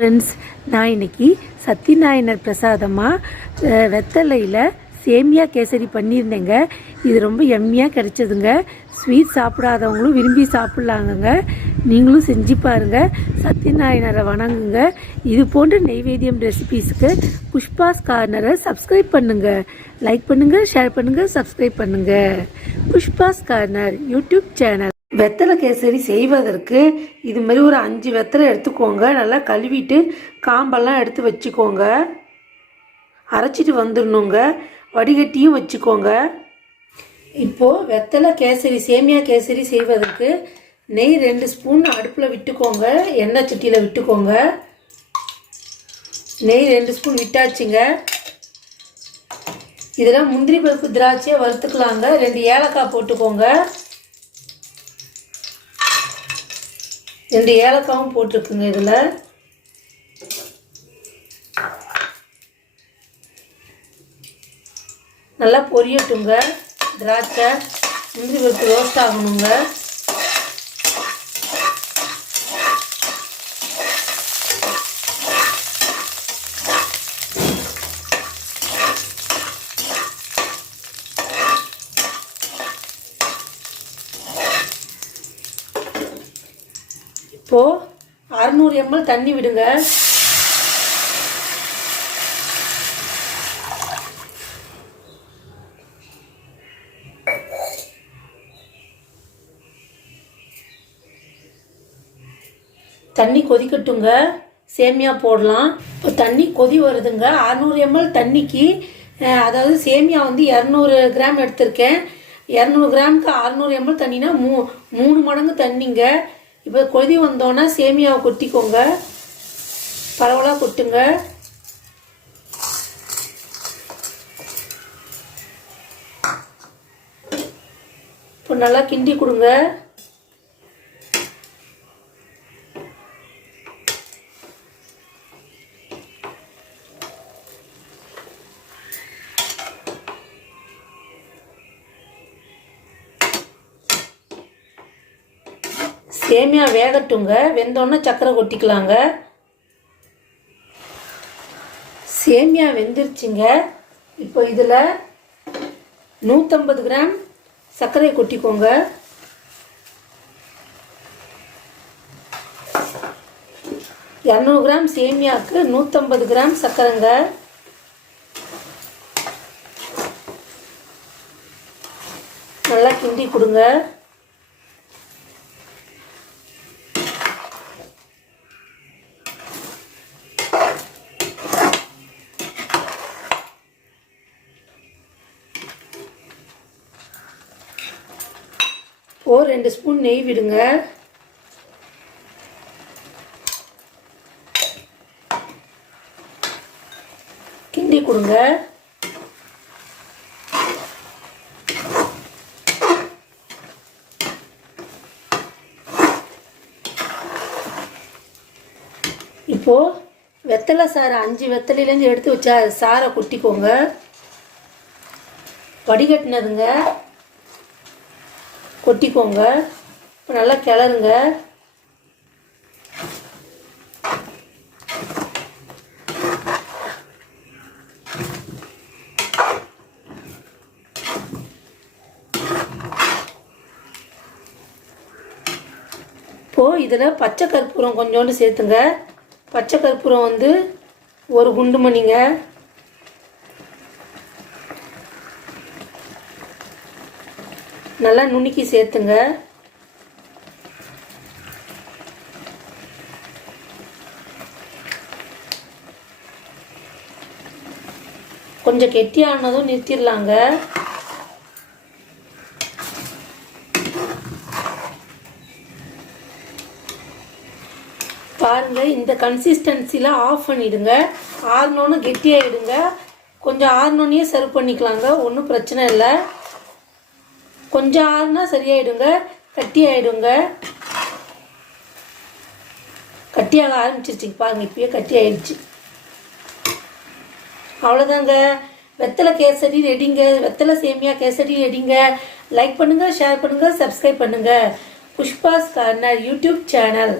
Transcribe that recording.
Friends, நான் இன்னைக்கு சத்யநாராயணர் பிரசாதமாக வெத்தலையில் சேமியா கேசரி பண்ணியிருந்தேங்க. இது ரொம்ப எம்மியாக கிடைச்சதுங்க. ஸ்வீட் சாப்பிடாதவங்களும் விரும்பி சாப்பிட்லாங்கங்க. நீங்களும் செஞ்சு பாருங்கள். சத்யநாராயணரை வணங்குங்க. இது போன்ற நெய்வேத்தியம் ரெசிபீஸுக்கு புஷ்பாஸ் கார்னரை சப்ஸ்கிரைப் பண்ணுங்கள். லைக் பண்ணுங்கள், ஷேர் பண்ணுங்கள், சப்ஸ்கிரைப் பண்ணுங்கள். Pushpa's corner YouTube channel. வெத்தலை கேசரி செய்வதற்கு இது மாதிரி ஒரு 5 வெத்தலை எடுத்துக்கோங்க. நல்லா கழுவிட்டு காம்பெல்லாம் எடுத்து வச்சுக்கோங்க. அரைச்சிட்டு வந்துடணுங்க. வடிகட்டியும் வச்சுக்கோங்க. இப்போது வெத்தலை கேசரி சேமியா கேசரி செய்வதற்கு நெய் 2 ஸ்பூன் அடுப்பில் விட்டுக்கோங்க. எண்ணெய் சட்டியில் விட்டுக்கோங்க. நெய் 2 ஸ்பூன் விட்டாச்சுங்க. இதில் முந்திரி பருப்பு திராட்சையை வறுத்துக்கலாங்க. 2 ஏலக்காய் போட்டுக்கோங்க. 2 ஏலக்காவும் போட்டிருக்குங்க. இதில் நல்லா பொரியட்டுங்க. திராட்சை முந்திரி பருப்பு ரோஸ்ட் ஆகணுங்க. இப்போது 600 ml தண்ணி விடுங்க. தண்ணி கொதிக்கட்டுங்க. சேமியா போடலாம். இப்போ தண்ணி கொதி வருதுங்க. 600 ml தண்ணிக்கு, அதாவது சேமியா வந்து 200 கிராம் எடுத்திருக்கேன். 200 கிராமுக்கு 600 ml தண்ணினா 3 மடங்கு தண்ணிங்க. இப்போ கொதி வந்தோன்னா சேமியாவை கொட்டிக்கோங்க. பரவலாக கொட்டுங்க. இப்போ நல்லா கிண்டி கொடுங்க. சேமியா வேகட்டுங்க. வெந்தோன்னா சக்கரை கொட்டிக்கலாங்க. சேமியா வெந்துருச்சுங்க. இப்போ இதில் 150 கிராம் சர்க்கரையை கொட்டிக்கோங்க. Gram சேமியாவுக்கு 150 gram சர்க்கரைங்க. நல்லா கிண்டி கொடுங்க. ஒரு 2 ஸ்பூன் நெய் விடுங்க. கிண்டி கொடுங்க. இப்போது வெத்தலை சாறு 5 வெத்தலையிலேருந்து எடுத்து வச்சா சாரை கொட்டிக்கோங்க. வடிகட்டினதுங்க கொட்டிக்கோங்க. இப்போ நல்லா கிளறுங்க. இப்போது இதில் பச்சை கற்பூரம் கொஞ்சோண்டு சேர்த்துங்க. பச்சை கற்பூரம் வந்து 1 குண்டு மணிங்க. நல்லா நுணுக்கி சேர்த்துங்க. கொஞ்சம் கெட்டியானதும் நிறுத்திடலாங்க. பாருங்க, இந்த கன்சிஸ்டன்சியில் ஆஃப் பண்ணிடுங்க. ஆறுனோன்னு கெட்டியாகிடுங்க. கொஞ்சம் ஆறுனோன்னே சர்வ் பண்ணிக்கலாங்க. ஒன்றும் பிரச்சனை இல்லை. கொஞ்சம் ஆறுனா சரியாயிடுங்க. கட்டி ஆகிடுங்க. கட்டியாக ஆரம்பிச்சிருச்சு பாருங்க. இப்பயே கட்டி ஆயிடுச்சு. அவ்வளோதாங்க. வெத்தலை கேசரி ரெடிங்க. வெத்தலை சேமியா கேசரி ரெடிங்க. லைக் பண்ணுங்கள், ஷேர் பண்ணுங்கள், சப்ஸ்கிரைப் பண்ணுங்கள். Pushpa's corner YouTube channel.